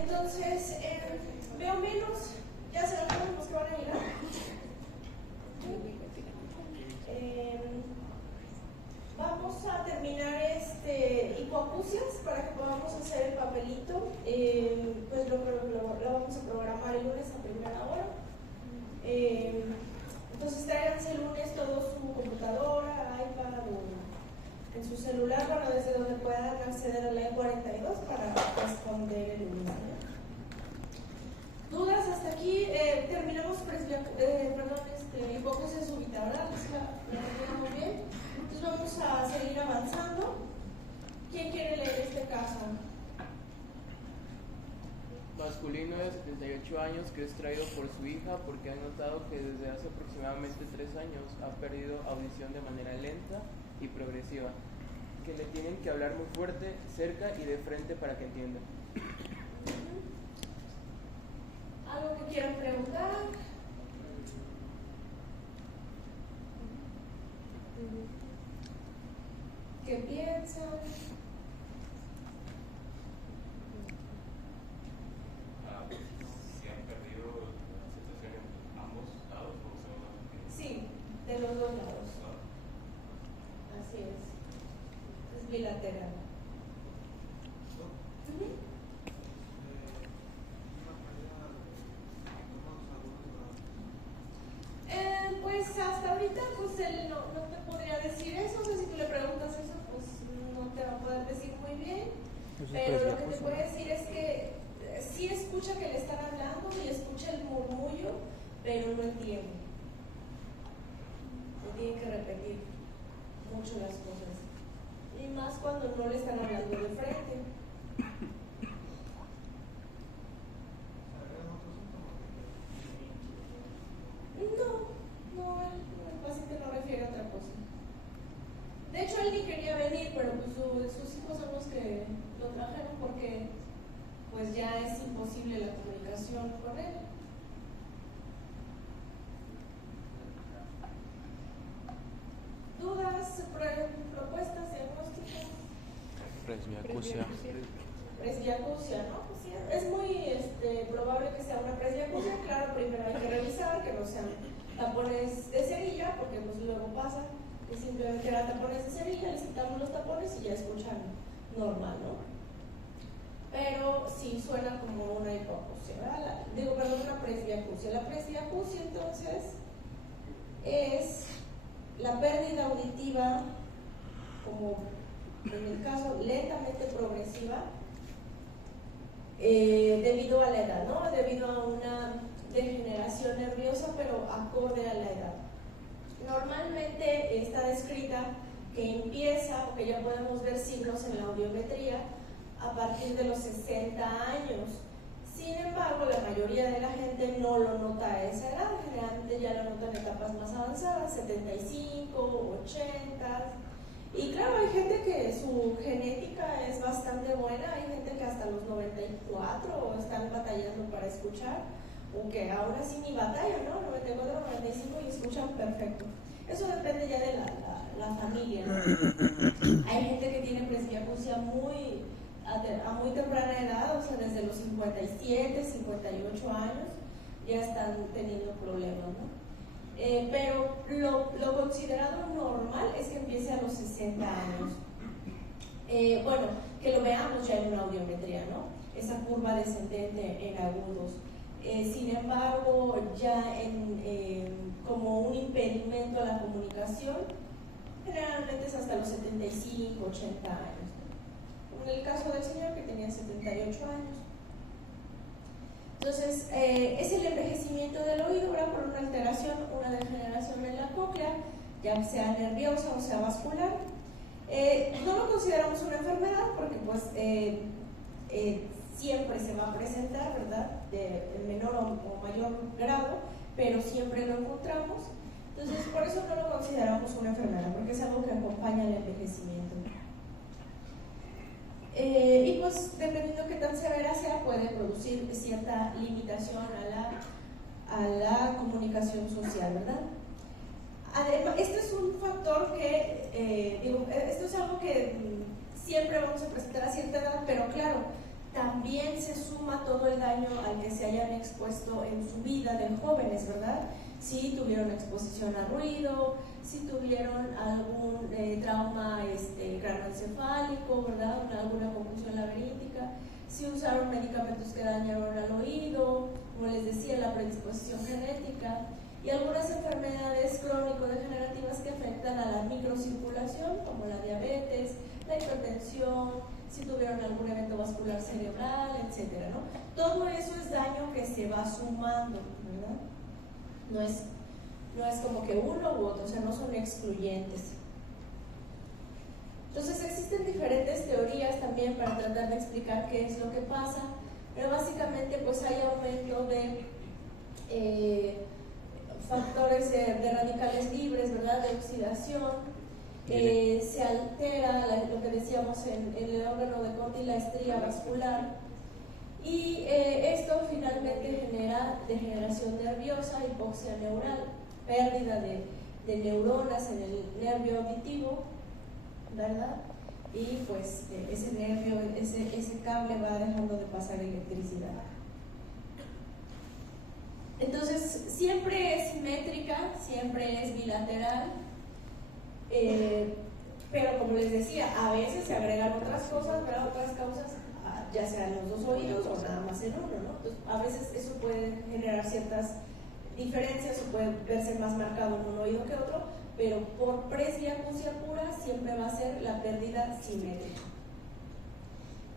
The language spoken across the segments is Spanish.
Entonces, veo menos, ya se los los que van a llegar. Vamos a terminar hipoacusias para que podamos hacer el papelito. Pues lo vamos a programar el lunes a primera hora. Entonces tráiganse el lunes todo su computadora, iPad o en su celular, bueno, desde donde puedan acceder a la E42 para responder el lunes. ¿Dudas hasta aquí? Terminamos hipoacusia súbita, ¿verdad? ¿La terminamos bien? Entonces vamos a seguir avanzando. ¿Quién quiere leer este caso? Masculino de 78 años que es traído por su hija porque ha notado que desde hace aproximadamente 3 años ha perdido audición de manera lenta y progresiva, que le tienen que hablar muy fuerte, cerca y de frente para que entienda. ¿Algo que quieran preguntar? ¿Qué piensan? ¿Se han perdido la situación en ambos lados o solo? Sí, de los dos lados. Así es bilateral. Pues hasta ahorita pues él no te podría decir eso, o sea, si tú le preguntas eso pues no te va a poder decir muy bien, pero lo que te puede decir es que sí escucha que le están hablando y escucha el murmullo, pero no entiende. Se tiene que repetir mucho las cosas, y más cuando no le están hablando de frente. No, el paciente no refiere a otra cosa. De hecho, él ni quería venir, pero pues sus hijos son los que lo trajeron porque pues ya es imposible la comunicación con él. ¿Dudas, propuestas, diagnósticos? Presbiacusia. Presbiacusia, ¿no? Pues sí, es muy probable que sea una presbiacusia. Claro, primero hay que revisar que no sean tapones de cerilla, porque pues luego pasa que simplemente eran tapones de cerilla, les quitamos los tapones y ya escuchan normal, ¿no? Pero sí suena como una hipoacusia, ¿verdad? Una presbiacusia. La presbiacusia entonces es la pérdida auditiva, como en el caso lentamente progresiva, debido a la edad, ¿no? Debido a una degeneración nerviosa, pero acorde a la edad. Normalmente está descrita que empieza, o que ya podemos ver signos en la audiometría, a partir de los 60 años. Sin embargo, la mayoría de la gente no lo nota a esa edad, generalmente ya lo nota en etapas más avanzadas, 75, 80. Y claro, hay gente que su genética es bastante buena, hay gente que hasta los 94 están batallando para escuchar, o que ahora sí ni batalla, ¿no? 94, 95 y escuchan perfecto. Eso depende ya de la familia, ¿no? Hay gente que tiene presbiacusia a muy temprana edad, o sea, desde los 57, 58 años, ya están teniendo problemas, ¿no? Pero lo considerado normal es que empiece a los 60 años. Bueno, que lo veamos ya en una audiometría, ¿no? Esa curva descendente en agudos. Sin embargo, ya como un impedimento a la comunicación, generalmente es hasta los 75, 80 años, ¿no? Como en el caso del señor que tenía 78 años. Entonces, es el envejecimiento del oído, ¿verdad? Por una alteración, una degeneración en la cóclea, ya sea nerviosa o sea vascular. No lo consideramos una enfermedad porque pues siempre se va a presentar, ¿verdad? En menor o mayor grado, pero siempre lo encontramos. Entonces, por eso no lo consideramos una enfermedad, porque es algo que acompaña al envejecimiento. Y pues, dependiendo de qué tan severa sea, puede producir cierta limitación a la comunicación social, ¿verdad? Además, este es un factor que, esto es algo que siempre vamos a presentar a cierta edad, pero claro, también se suma todo el daño al que se hayan expuesto en su vida de jóvenes, ¿verdad? Si tuvieron exposición a ruido, si tuvieron algún trauma craneoencefálico, ¿verdad? Alguna confusión laberíntica, si usaron medicamentos que dañaron al oído, como les decía, la predisposición genética, y algunas enfermedades crónico-degenerativas que afectan a la microcirculación, como la diabetes, la hipertensión, si tuvieron algún evento vascular cerebral, etcétera, ¿no? Todo eso es daño que se va sumando, ¿verdad? No es como que uno u otro, o sea, no son excluyentes. Entonces existen diferentes teorías también para tratar de explicar qué es lo que pasa, pero básicamente pues hay aumento de factores de radicales libres, ¿verdad? De oxidación. Se altera lo que decíamos en el órgano de Corti, la estría vascular, y esto finalmente genera degeneración nerviosa, hipoxia neural, pérdida de neuronas en el nervio auditivo, ¿verdad? Y pues ese nervio, ese cable va dejando de pasar electricidad. Entonces siempre es simétrica, siempre es bilateral. Pero como les decía, a veces se agregan otras cosas, ¿verdad? Otras causas, ya sea en los dos oídos o nada más en uno, ¿no? Entonces, a veces eso puede generar ciertas diferencias o puede verse más marcado en un oído que otro, pero por presbiacusia pura siempre va a ser la pérdida simétrica.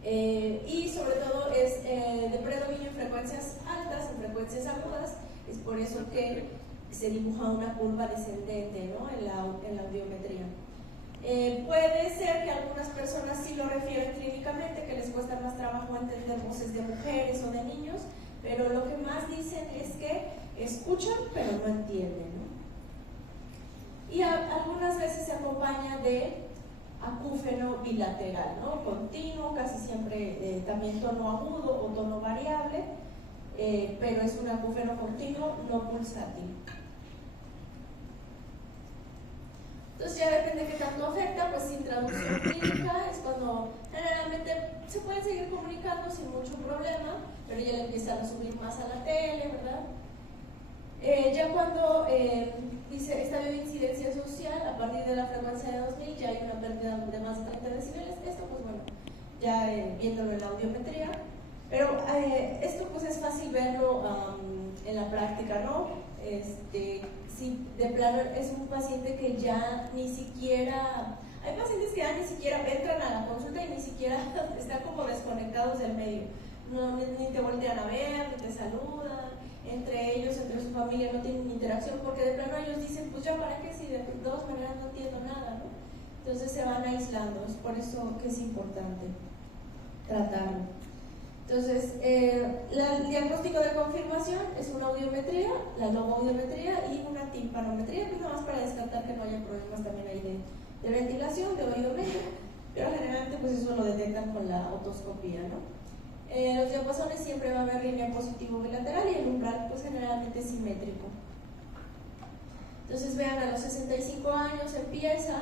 Y sobre todo es de predominio en frecuencias altas, en frecuencias agudas, es por eso que se dibuja una curva descendente, ¿no? en la audiometría. Puede ser que algunas personas sí lo refieren clínicamente, que les cuesta más trabajo entender voces de mujeres o de niños, pero lo que más dicen es que escuchan pero no entienden, ¿no? Y algunas veces se acompaña de acúfeno bilateral, ¿no? Continuo, casi siempre también tono agudo o tono variable, pero es un acúfeno continuo no pulsátil. Entonces ya depende de qué tanto afecta, pues sin traducción clínica es cuando generalmente se pueden seguir comunicando sin mucho problema, pero ya le empiezan a subir más a la tele, ¿verdad? Ya cuando dice estadio de incidencia social, a partir de la frecuencia de 2000 ya hay una pérdida de más de 30 decibeles, esto pues bueno, ya viéndolo en la audiometría, pero esto pues es fácil verlo en la práctica, ¿no? Si de plano es un paciente que ya ni siquiera, hay pacientes que ya ni siquiera entran a la consulta y ni siquiera están como desconectados del medio, no, ni te voltean a ver, ni te saludan, entre ellos, entre su familia no tienen interacción porque de plano ellos dicen, pues ya para qué si de todas maneras no entiendo nada, ¿no? Entonces se van aislando, es por eso que es importante tratarlo. Entonces, el diagnóstico de confirmación es una audiometría, la loboaudiometría y una timpanometría, pues nada más para descartar que no haya problemas también ahí de ventilación, de oído medio, pero generalmente pues eso lo detectan con la otoscopía, ¿no? Los diapasones siempre va a haber línea positivo bilateral y el umbral pues generalmente simétrico. Entonces vean, a los 65 años empieza,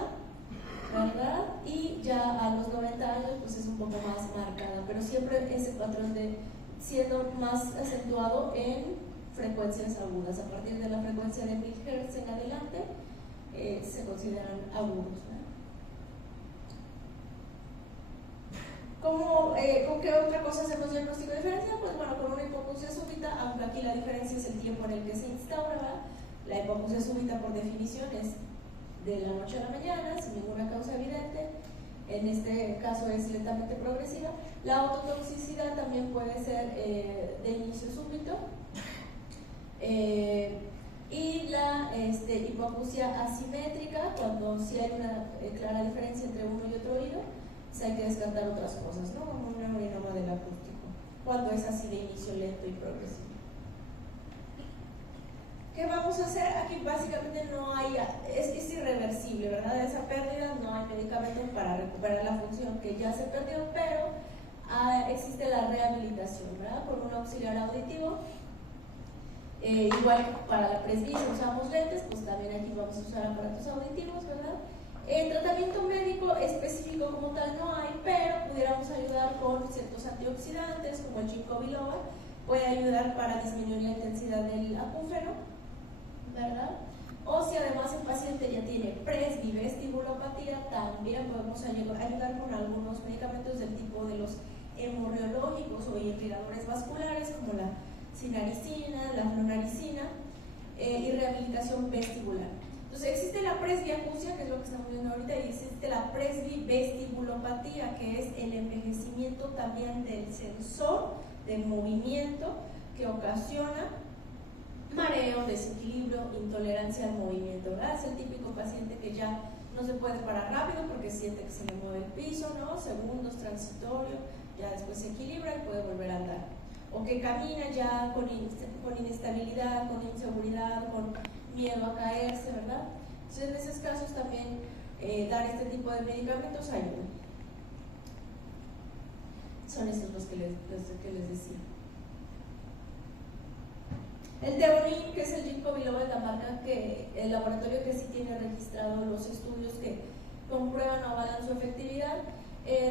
¿verdad? Y ya a los 90 años pues es un poco más marcada, pero siempre ese patrón de siendo más acentuado en frecuencias agudas. A partir de la frecuencia de 1000 Hz en adelante se consideran agudos, ¿no? ¿Con qué otra cosa hacemos diagnóstico de diferencia? Pues bueno, con una hipoacusia súbita, aunque aquí la diferencia es el tiempo en el que se instaura, ¿verdad? La hipoacusia súbita por definición es de la noche a la mañana, sin ninguna causa evidente, en este caso es lentamente progresiva. La ototoxicidad también puede ser de inicio súbito, y la hipoacusia asimétrica, cuando sí hay una clara diferencia entre uno y otro oído, hay que descartar otras cosas, ¿no? Como un neurinoma del acústico, cuando es así de inicio lento y progresivo. ¿Qué vamos a hacer? Aquí básicamente no hay, es irreversible, ¿verdad? Esa pérdida, no hay medicamentos para recuperar la función que ya se perdió, pero existe la rehabilitación, ¿verdad? Por un auxiliar auditivo. Igual para la presbicia usamos lentes, pues también aquí vamos a usar aparatos auditivos, ¿verdad? Tratamiento médico específico como tal no hay, pero pudiéramos ayudar con ciertos antioxidantes como el ginkgo biloba, puede ayudar para disminuir la intensidad del acúfeno, ¿verdad? O si además el paciente ya tiene presbivestibulopatía, también podemos ayudar con algunos medicamentos del tipo de los hemorreológicos o irrigadores vasculares como la sinaricina, la flunarizina y rehabilitación vestibular. Entonces existe la presbiacusia, que es lo que estamos viendo ahorita, y existe la presbivestibulopatía, que es el envejecimiento también del sensor de movimiento que ocasiona mareo, desequilibrio, intolerancia al movimiento, ¿verdad? Es el típico paciente que ya no se puede parar rápido porque siente que se le mueve el piso, ¿no? Segundos, transitorio, ya después se equilibra y puede volver a andar. O que camina ya con inestabilidad, con inseguridad, con miedo a caerse, ¿verdad? Entonces en esos casos también dar este tipo de medicamentos ayuda. Son estos los que les decía. El Teonin, que es el ginkgo biloba, es la marca que el laboratorio que sí tiene registrado los estudios que comprueban o avalan su efectividad.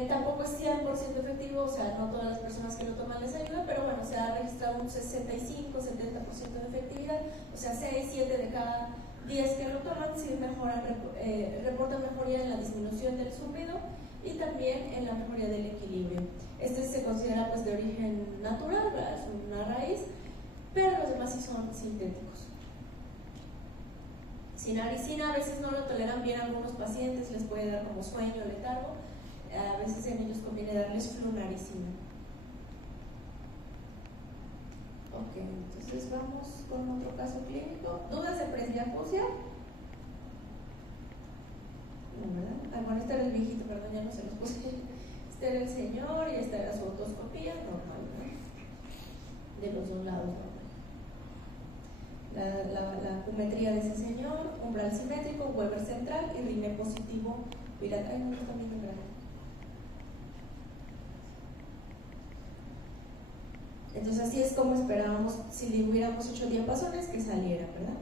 Tampoco es 100% efectivo, o sea, no todas las personas que lo toman les ayuda, pero bueno, se ha registrado un 65-70% de efectividad, o sea, 6-7 de cada 10 que lo toman sí reportan mejoría en la disminución del zumbido y también en la mejoría del equilibrio. Este se considera pues de origen natural, ¿verdad? Es una raíz, pero los demás sí son sintéticos. Sinaricina a veces no lo toleran bien algunos pacientes, les puede dar como sueño, letargo. A veces en ellos conviene darles flunarizina. Ok, entonces vamos con otro caso clínico. ¿Dudas de presbiacusia? No, ¿verdad? Ah, bueno, este era el viejito, perdón, ya no se los puse. Este era el señor y esta era su otoscopía, normal, ¿no? De los dos lados, normal. La acumetría de ese señor, umbral simétrico, Weber central y rine positivo bilateral. Ay, no está bien grande. Entonces así es como esperábamos si le hubiéramos hecho diapasones que saliera, ¿verdad?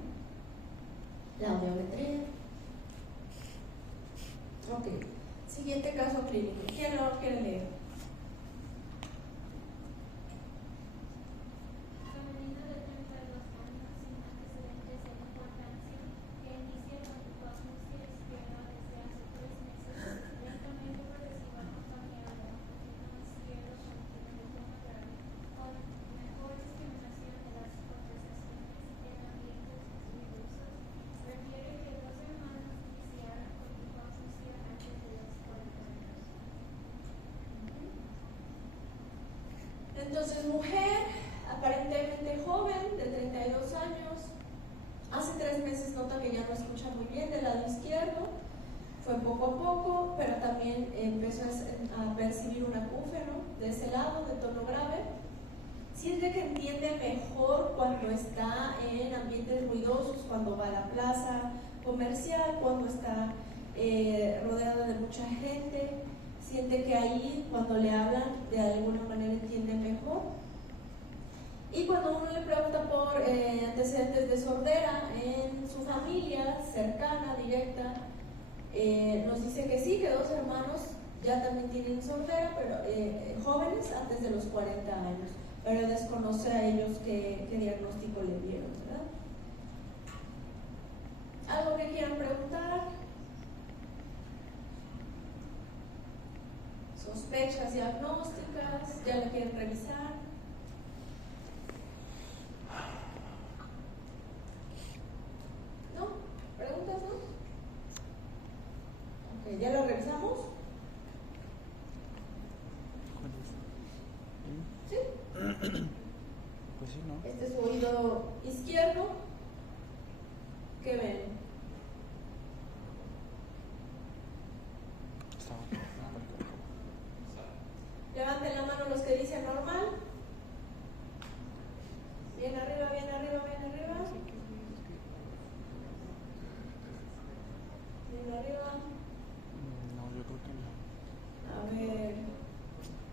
La audiometría. Ok, siguiente caso clínico. ¿Quién lo quiere leer? Entonces, mujer, aparentemente joven, de 32 años, hace 3 meses nota que ya no escucha muy bien del lado izquierdo, fue poco a poco, pero también empezó a percibir un acúfeno de ese lado, de tono grave. Siente que entiende mejor cuando está en ambientes ruidosos, cuando va a la plaza comercial, cuando está rodeada de mucha gente. Siente que ahí, cuando le hablan, de alguna manera entiende mejor. Y cuando uno le pregunta por antecedentes de sordera en su familia cercana, directa, nos dice que sí, que 2 hermanos ya también tienen sordera, pero jóvenes antes de los 40 años, pero desconoce a ellos qué diagnóstico le dieron, ¿verdad? ¿Algo que quieran preguntar? Sospechas diagnósticas, ya lo quieren revisar. ¿No? ¿Preguntas, no? Ok, ¿ya lo revisamos? ¿Sí? Pues sí, ¿no? Este es su oído izquierdo. ¿Qué ven? Levanten la mano los que dicen normal. Bien arriba, bien arriba, bien arriba. Bien arriba. No, yo creo que no. A ver.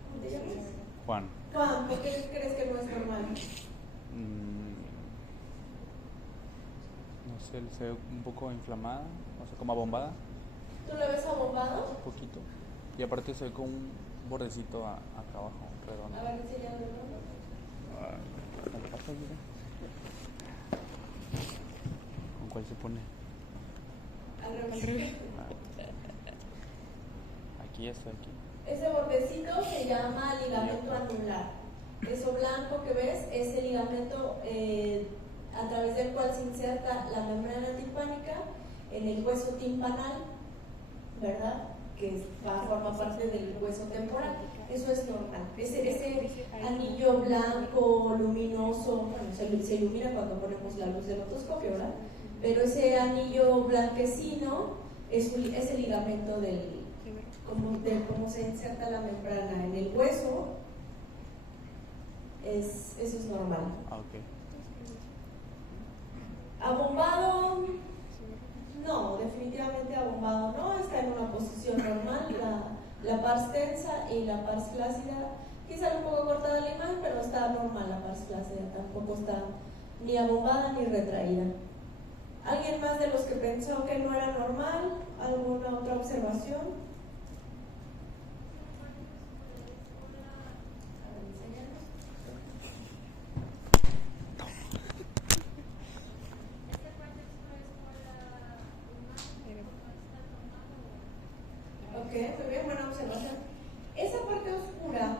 ¿Cómo te llamas? Juan. Juan, ¿por qué crees que no es normal? No sé, se ve un poco inflamada, o sea, como abombada. ¿Tú lo ves abombado? Un poquito. Y aparte se ve con un bordecito acá abajo, redondo. A ver, enséñalo, ¿no? ¿Con pasa, mira? ¿Con cuál se pone? Al revés. Aquí está, aquí. Ese bordecito se llama ligamento anular. Eso blanco que ves es el ligamento a través del cual se inserta la membrana timpánica en el hueso timpanal, ¿verdad? Que forma parte del hueso temporal. Eso es normal. Ese anillo blanco, luminoso, bueno, se ilumina cuando ponemos la luz del otoscopio, ¿verdad? Pero ese anillo blanquecino es el ligamento de cómo se inserta la membrana en el hueso. Eso es normal. Ah, ok. Abombado, no, definitivamente abombado no, está en una posición normal, la pars tensa y la pars flácida, quizá un poco cortada la imagen, pero está normal la pars flácida, tampoco está ni abombada ni retraída. ¿Alguien más de los que pensó que no era normal? ¿Alguna otra observación? Ok, muy bien, buena observación. Esa parte oscura,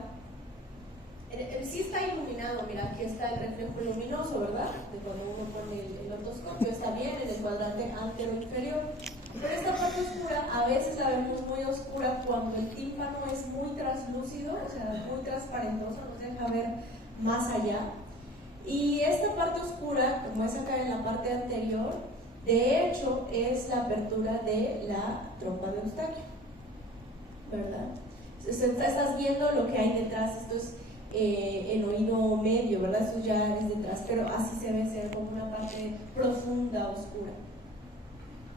sí está iluminado, mira, aquí está el reflejo luminoso, ¿verdad? De cuando uno pone el otoscopio, está bien en el cuadrante antero-inferior. Pero esta parte oscura, a veces la vemos muy oscura cuando el tímpano es muy translúcido, o sea, muy transparentoso, nos deja ver más allá. Y esta parte oscura, como es acá en la parte anterior, de hecho es la apertura de la trompa de Eustaquio, ¿verdad? Estás viendo lo que hay detrás, esto es el oído medio, ¿verdad? Esto ya es detrás, pero así se ve como una parte profunda, oscura.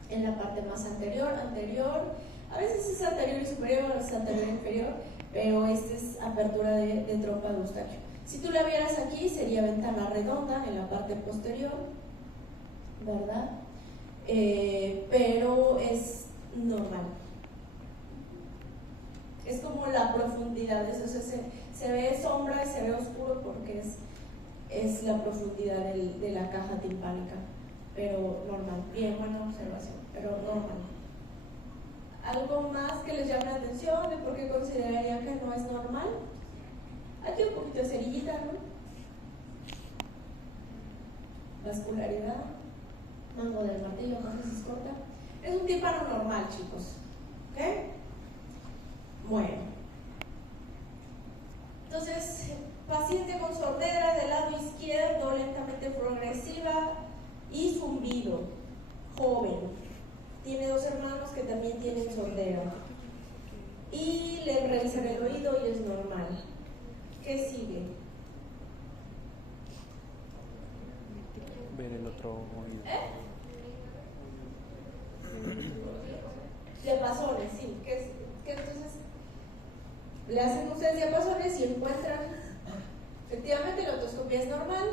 En la parte más anterior, a veces es anterior y superior, a veces anterior y inferior, pero esta es apertura de trompa de Eustaquio. Si tú la vieras aquí, sería ventana redonda en la parte posterior, ¿verdad? Pero es normal. Es como la profundidad, eso se ve sombra y se ve oscuro porque es la profundidad de la caja timpánica, pero normal. Bien, buena observación, pero normal. ¿Algo más que les llame la atención de por qué considerarían que no es normal? Aquí un poquito de cerillita, ¿no? Vascularidad, mango del martillo, no sé si es corta. Es un tímpano normal, chicos. ¿Ok? Bueno. Entonces, paciente con sordera del lado izquierdo, lentamente progresiva y zumbido, joven. Tiene 2 hermanos que también tienen sordera. Y le revisan el oído y es normal. ¿Qué sigue? Ver el otro oído. Diapasones, sí. ¿Qué entonces? Le hacen ustedes diapasones y encuentran, efectivamente la otoscopia es normal,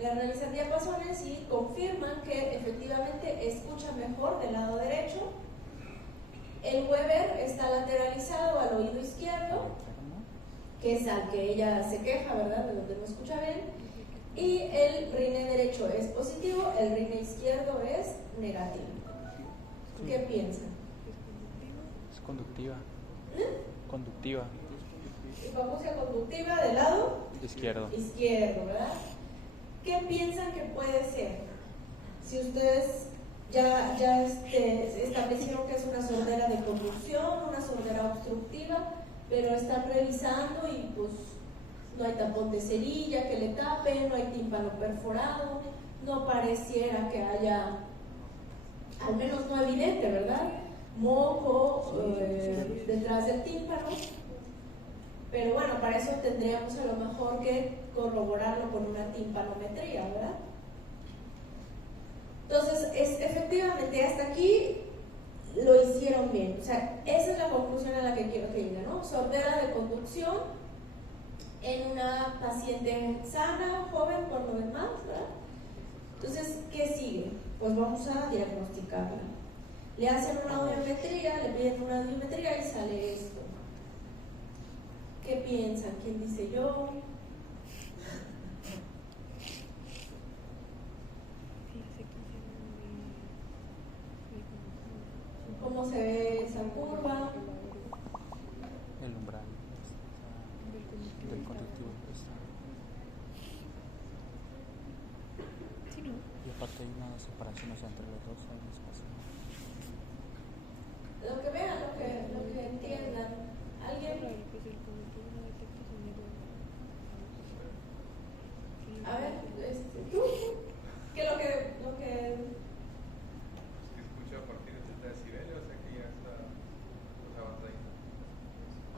le realizan diapasones y confirman que efectivamente escucha mejor del lado derecho. El Weber está lateralizado al oído izquierdo, que es al que ella se queja, ¿verdad? De donde no escucha bien. Y el rine derecho es positivo, el rine izquierdo es negativo. ¿Qué piensan? Es conductiva. Conductiva. Hipoacusia conductiva del lado Izquierdo. izquierdo, ¿verdad? ¿Qué piensan que puede ser? Si ustedes ya establecieron que es una sordera de conducción, una sordera obstructiva, pero están revisando y pues no hay tapón de cerilla que le tape, no hay tímpano perforado, no pareciera que haya, al menos no evidente, ¿verdad? Moco detrás del tímpano, pero bueno, para eso tendríamos a lo mejor que corroborarlo con una timpanometría, ¿verdad? Entonces, efectivamente, hasta aquí lo hicieron bien, o sea, esa es la conclusión a la que quiero que lleguen, ¿no? Sordera de conducción en una paciente sana, joven, por lo demás, ¿verdad? Entonces, ¿qué sigue? Pues vamos a diagnosticarla. Le hacen una audiometría, le piden una audiometría y sale esto. ¿Qué piensan? ¿Quién dice yo? ¿Cómo se ve esa curva? El umbral del conductivo está. Y aparte hay una separación, o sea, entre los dos hay un espacio. Lo que vean, lo que entiendan. ¿Alguien? A ver, tú, ¿qué es lo que Escucho a partir de 30 decibeles, o sea que ya está avanzadito.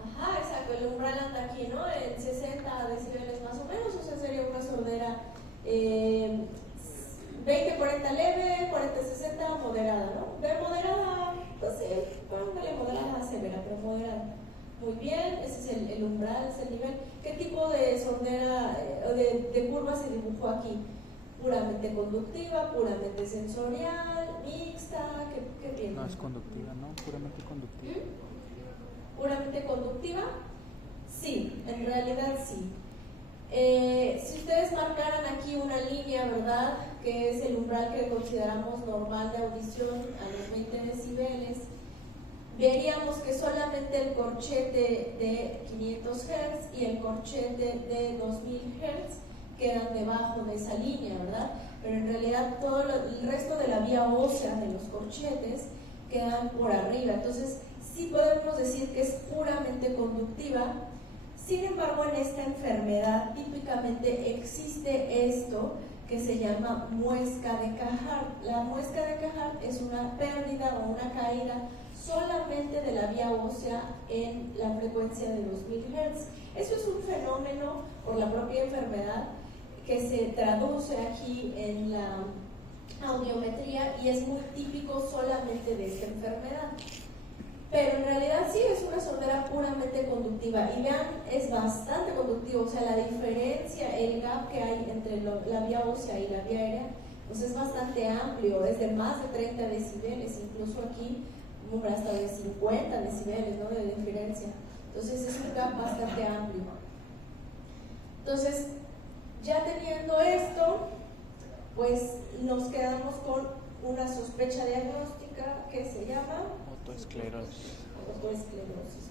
Ajá, exacto, el umbral anda aquí, ¿no? En 60 decibeles más o menos, o sea, sería una sordera 20-40 leve, 40-60 moderada, ¿no? De moderada, pues sí, póngale moderada severa, pero moderada. Muy bien, ese es el umbral, es el nivel. ¿Qué tipo de sordera, de curva se dibujó aquí? Puramente conductiva, puramente sensorial, mixta, ¿qué piensas? No es conductiva, ¿no? Puramente conductiva. ¿Puramente conductiva? Sí, en realidad sí. Si ustedes marcaran aquí una línea, ¿verdad? Que es el umbral que consideramos normal de audición a los 20 decibeles, veríamos que solamente el corchete de 500 Hz y el corchete de 2000 Hz quedan debajo de esa línea, ¿verdad? Pero en realidad todo el resto de la vía ósea de los corchetes quedan por arriba. Entonces, sí podemos decir que es puramente conductiva. Sin embargo, en esta enfermedad típicamente existe esto que se llama muesca de Cajard. La muesca de Cajard es una pérdida o una caída solamente de la vía ósea en la frecuencia de 2000 Hz. Eso es un fenómeno por la propia enfermedad que se traduce aquí en la audiometría y es muy típico solamente de esta enfermedad. Pero en realidad sí es una sordera puramente conductiva y vean, es bastante conductivo, o sea, la diferencia, el gap que hay entre la vía ósea y la vía aérea, pues es bastante amplio, es de más de 30 decibeles, incluso aquí hasta de 50 decibeles, ¿no?, de diferencia. Entonces es un gap bastante amplio. Entonces, ya teniendo esto, pues nos quedamos con una sospecha diagnóstica que se llama Autoesclerosis. Autoesclerosis.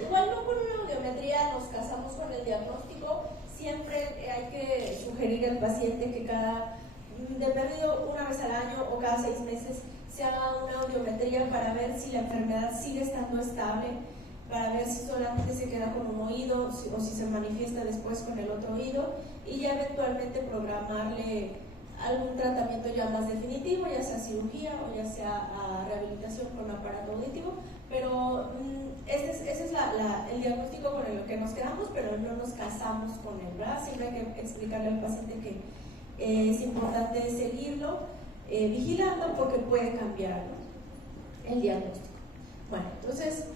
Igual no con una audiometría nos casamos con el diagnóstico, siempre hay que sugerir al paciente que de perdido una vez al año o cada 6 meses se haga una audiometría para ver si la enfermedad sigue estando estable, para ver si solamente se queda con un oído o si se manifiesta después con el otro oído y ya eventualmente programarle algún tratamiento ya más definitivo, ya sea cirugía o ya sea rehabilitación con aparato auditivo, pero ese es el diagnóstico con el que nos quedamos, pero no nos casamos con él, ¿verdad? Siempre hay que explicarle al paciente que es importante seguirlo vigilando porque puede cambiar, ¿no?, el diagnóstico. Bueno, entonces,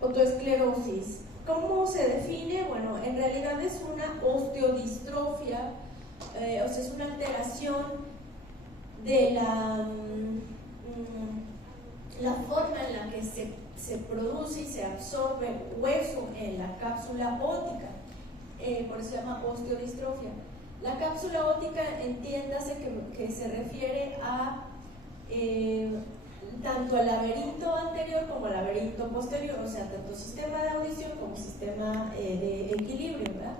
autoesclerosis, ¿cómo se define? Bueno, en realidad es una osteodistrofia, o sea, es una alteración de la forma en la que se produce y se absorbe hueso en la cápsula óptica, por eso se llama osteodistrofia. La cápsula óptica, entiéndase que se refiere a tanto al laberinto anterior como al laberinto posterior, o sea, tanto sistema de audición como sistema de equilibrio, ¿verdad?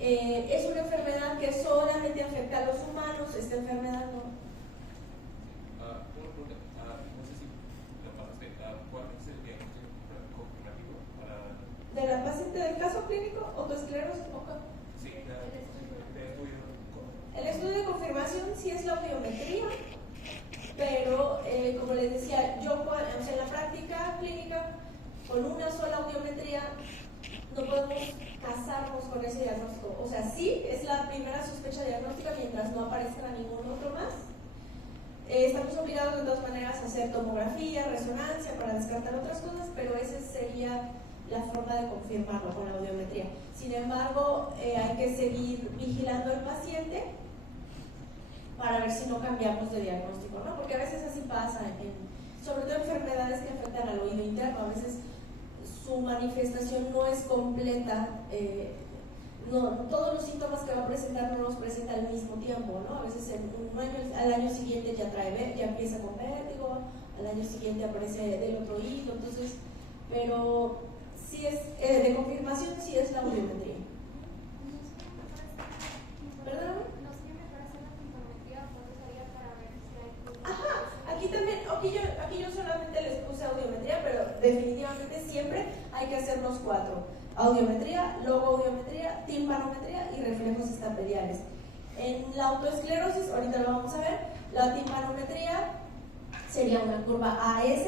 Es una enfermedad que solamente afecta a los humanos. Esta enfermedad no. Una pregunta, no sé si la pasaste, ¿cuál es el diagnóstico confirmativo para...? ¿De la paciente del caso clínico? ¿Autoesclerosis? Sí, el estudio de confirmación sí es la audiometría, pero como les decía, o sea, en la práctica clínica, con una sola audiometría, no podemos casarnos con ese diagnóstico. O sea, sí, es la primera sospecha diagnóstica mientras no aparezca ningún otro más. Estamos obligados de todas maneras a hacer tomografía, resonancia para descartar otras cosas, pero esa sería la forma de confirmarlo con la audiometría. Sin embargo, hay que seguir vigilando al paciente para ver si no cambiamos de diagnóstico, ¿no? Porque a veces así pasa, sobre todo enfermedades que afectan al oído interno, a veces su manifestación no es completa, todos los síntomas que va a presentar no los presenta al mismo tiempo, ¿no? A veces al año siguiente ya empieza con vértigo, al año siguiente aparece del otro oído, entonces, pero sí es, de confirmación sí es la audiometría. ¿Perdóname? Ajá, aquí yo solamente les puse audiometría, pero definitivamente siempre hay que hacer los 4: audiometría, logoaudiometría, timpanometría y reflejos estapediales. En la autoesclerosis, ahorita lo vamos a ver, la timpanometría sería una curva AS,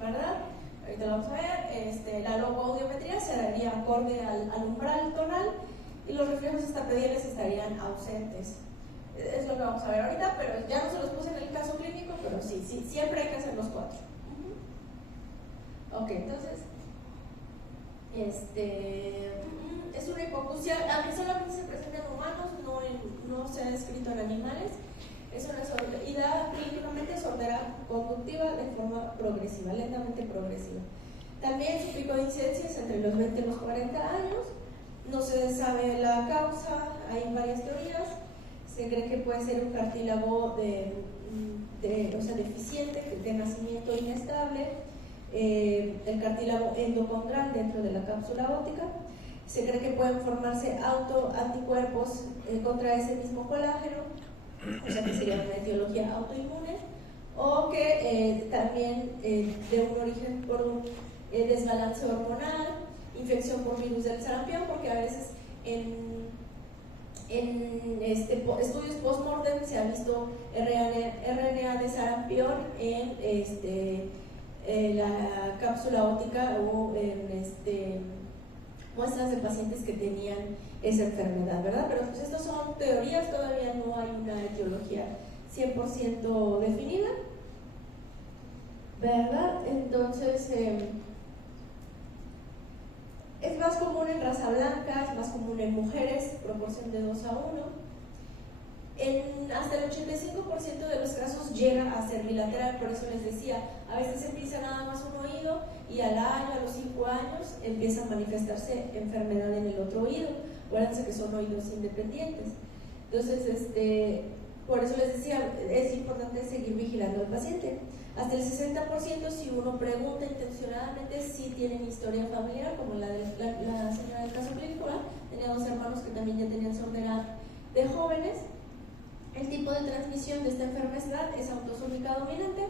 ¿verdad? Ahorita lo vamos a ver. La logoaudiometría se daría acorde al umbral tonal y los reflejos estapediales estarían ausentes. Es lo que vamos a ver ahorita, pero ya no se los puse en el caso clínico, pero sí, siempre hay que hacer los 4. Ok, entonces, es una hipoacusia, aunque solamente se presenta en humanos, no se ha descrito en animales. Es una sordera, y da clínicamente sordera conductiva de forma progresiva, lentamente progresiva. También su pico de incidencia es entre los 20 y los 40 años. No se sabe la causa, hay varias teorías. Se cree que puede ser un cartílago deficiente, de nacimiento inestable, el cartílago endocondral dentro de la cápsula óptica. Se cree que pueden formarse anticuerpos contra ese mismo colágeno, o sea que sería una etiología autoinmune, o que también de un origen por un desbalance hormonal, infección por virus del sarampión, porque a veces en estudios post-mortem se ha visto RNA de sarampión en la cápsula óptica o en muestras de pacientes que tenían esa enfermedad, ¿verdad? Pero pues estas son teorías, todavía no hay una etiología 100% definida, ¿verdad? Entonces, es más común en raza blanca, es más común en mujeres, proporción de 2 a 1. Hasta el 85% de los casos llega a ser bilateral, por eso les decía, a veces empieza nada más un oído y al año, a los 5 años, empieza a manifestarse enfermedad en el otro oído. Acuérdense que son oídos independientes. Entonces, por eso les decía, es importante seguir vigilando al paciente. Hasta el 60%, si uno pregunta intencionadamente, si tienen historia familiar, como la señora del caso clínico, tenía 2 hermanos que también ya tenían sordera de jóvenes. El tipo de transmisión de esta enfermedad es autosómica dominante,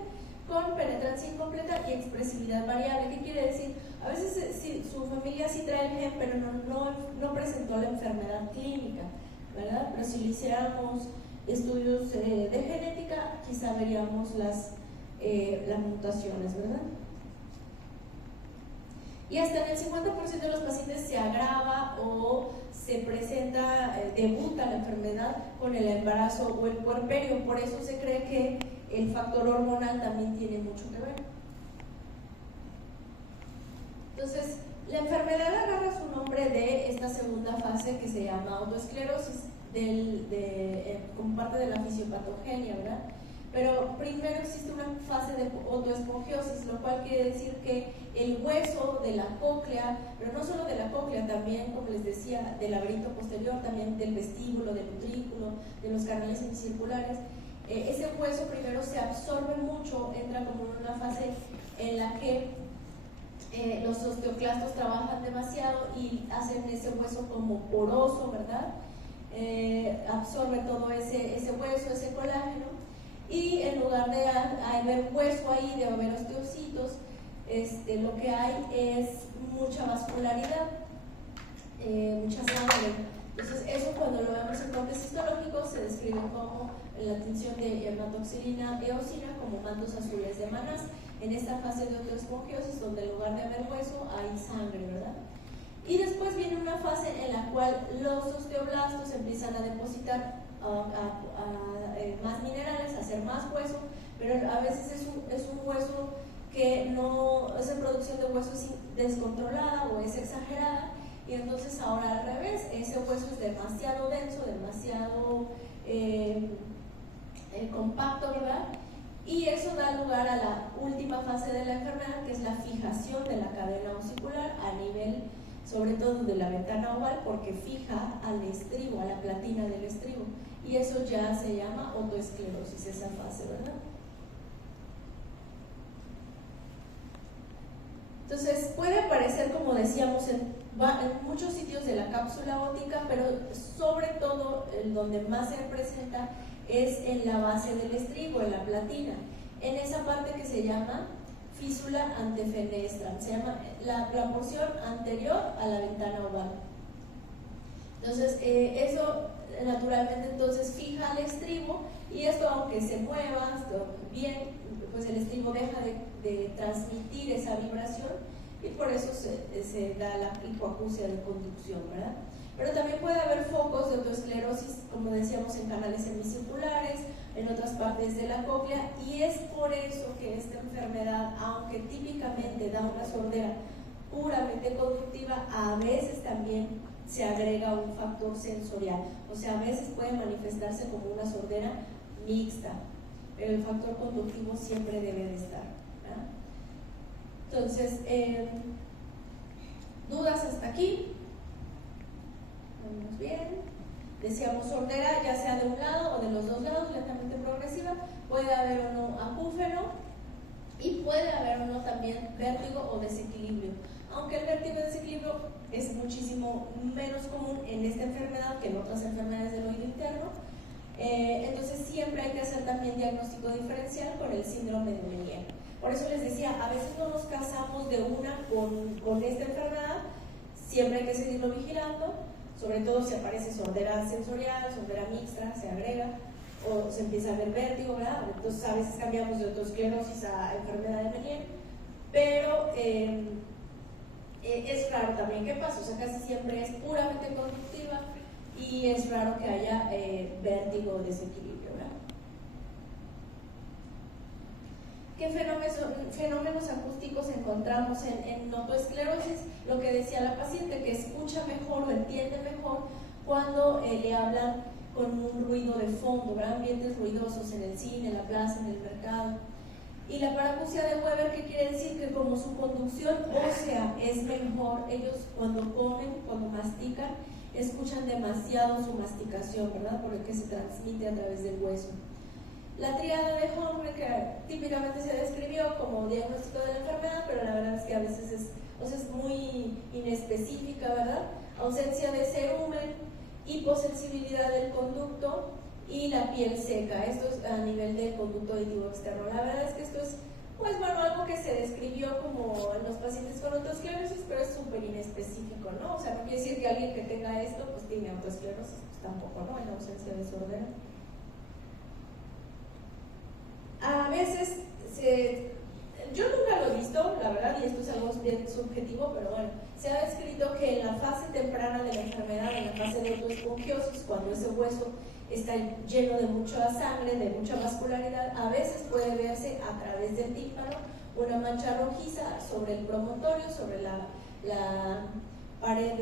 con penetrancia incompleta y expresividad variable. ¿Qué quiere decir? A veces su familia sí trae el gen, pero no presentó la enfermedad clínica, ¿verdad? Pero si le hiciéramos estudios de genética, quizá veríamos las mutaciones, ¿verdad? Y hasta en el 50% de los pacientes se agrava o se presenta, debuta la enfermedad con el embarazo o el puerperio. Por eso se cree que el factor hormonal también tiene mucho que ver. Entonces, la enfermedad agarra su nombre de esta segunda fase que se llama autoesclerosis, como parte de la fisiopatogenia, ¿verdad? Pero primero existe una fase de autoesponjiosis, lo cual quiere decir que el hueso de la cóclea, pero no solo de la cóclea, también, como les decía, del laberinto posterior, también del vestíbulo, del utrículo, de los canales semicirculares, ese hueso primero se absorbe mucho, entra como en una fase en la que los osteoclastos trabajan demasiado y hacen ese hueso como poroso, ¿verdad? Absorbe todo ese hueso, ese colágeno. Y en lugar de haber hueso ahí, de haber osteocitos, lo que hay es mucha vascularidad, mucha sangre. Entonces, eso cuando lo vemos en cortes histológicos se describe como la tinción de hematoxilina eosina como mantos azules de Manás, en esta fase de autoesponjiosis, donde en lugar de haber hueso hay sangre, ¿verdad? Y después viene una fase en la cual los osteoblastos empiezan a depositar más minerales, a hacer más hueso, pero a veces es un hueso que no, esa producción de hueso es descontrolada o es exagerada, y entonces ahora al revés, ese hueso es demasiado denso, demasiado compacto, ¿verdad? Y eso da lugar a la última fase de la enfermedad, que es la fijación de la cadena osicular a nivel, sobre todo de la ventana oval, porque fija al estribo, a la platina del estribo. Y eso ya se llama otoesclerosis, esa fase, ¿verdad? Entonces, puede aparecer, como decíamos, en muchos sitios de la cápsula óptica, pero sobre todo el donde más se presenta es en la base del estribo, en la platina, en esa parte que se llama físula antefenestra, se llama la porción anterior a la ventana oval. Entonces, eso naturalmente entonces fija el estribo, y esto, aunque se mueva bien, pues el estribo deja de transmitir esa vibración, y por eso se da la hipoacusia de conducción, ¿verdad? Pero también puede haber focos de otoesclerosis, como decíamos, en canales semicirculares, en otras partes de la cóclea, y es por eso que esta enfermedad, aunque típicamente da una sordera puramente conductiva, a veces también se agrega un factor sensorial, o sea, a veces puede manifestarse como una sordera mixta, pero el factor conductivo siempre debe de estar, ¿verdad? Entonces, ¿dudas hasta aquí? Vamos bien. Decíamos sordera, ya sea de un lado o de los dos lados, lentamente progresiva. Puede haber o no acúfeno, y puede haber o no también vértigo o desequilibrio. Aunque el vértigo y desequilibrio es muchísimo menos común en esta enfermedad que en otras enfermedades del oído interno. Entonces siempre hay que hacer también diagnóstico diferencial con el síndrome de Meniere. Por eso les decía, a veces no nos casamos de una con esta enfermedad, siempre hay que seguirlo vigilando, sobre todo si aparece sordera sensorial, sordera mixta, se agrega, o se empieza a ver vértigo, ¿verdad? Entonces a veces cambiamos de otoesclerosis a enfermedad de Meniere, pero es raro también que pasa, o sea, casi siempre es puramente conductiva, y es raro que haya vértigo o desequilibrio, ¿verdad? ¿Qué fenómenos acústicos encontramos en otoesclerosis? Lo que decía la paciente, que escucha mejor o entiende mejor cuando le hablan con un ruido de fondo, ¿verdad? Ambientes ruidosos en el cine, en la plaza, en el mercado. Y la paracusia de Weber, ¿qué quiere decir? Que como su conducción ósea es mejor, ellos cuando comen, cuando mastican, escuchan demasiado su masticación, ¿verdad? Porque se transmite a través del hueso. La tríada de Hombre, que típicamente se describió como diagnóstico de la enfermedad, pero la verdad es que a veces es muy inespecífica, ¿verdad? Ausencia de cerumen, hiposensibilidad del conducto y la piel seca. Esto es a nivel del conducto auditivo externo. La verdad es que esto es, pues bueno, algo que se describió como en los pacientes con otoesclerosis, pero es súper inespecífico, ¿no? O sea, no quiere decir que alguien que tenga esto, pues tiene otoesclerosis, pues tampoco, ¿no? En ausencia de sordera. A veces, yo nunca lo he visto, la verdad, y esto es algo bien subjetivo, pero bueno, se ha descrito que en la fase temprana de la enfermedad, en la fase de otoespongiosis, cuando ese hueso está lleno de mucha sangre, de mucha vascularidad, a veces puede verse a través del tímpano una mancha rojiza sobre el promontorio, sobre la pared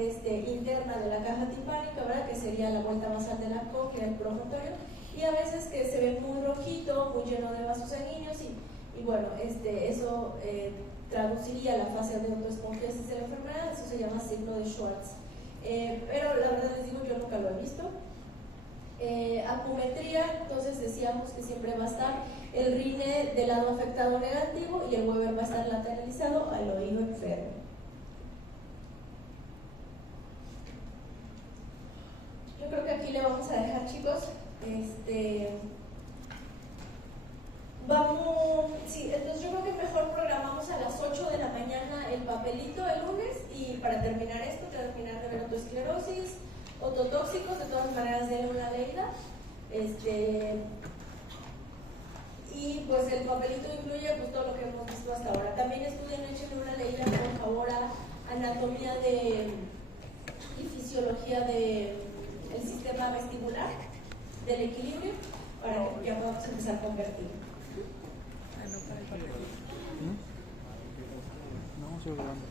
interna de la caja timpánica, ¿verdad? Que sería la vuelta basal de la cóclea, el promontorio, y a veces que se ve muy rojito, muy lleno de vasos sanguíneos, y bueno, eso traduciría la fase de otoespongiosis de la enfermedad. Eso se llama signo de Schwartz. Pero la verdad les digo, yo nunca lo he visto. Acumetría, entonces decíamos que siempre va a estar el rine del lado afectado negativo y el Weber va a estar lateralizado al oído enfermo. Yo creo que aquí le vamos a dejar, chicos. Entonces yo creo que mejor programamos a las 8 de la mañana el papelito el lunes, y para terminar esto, terminar de ver otoesclerosis, ototóxicos, de todas maneras denle una leída. Y pues el papelito incluye pues todo lo que hemos visto hasta ahora. También estudien, échenle una leída por favor a anatomía y fisiología del sistema vestibular, del equilibrio, para que ya podamos empezar a convertir. No, estoy hablando.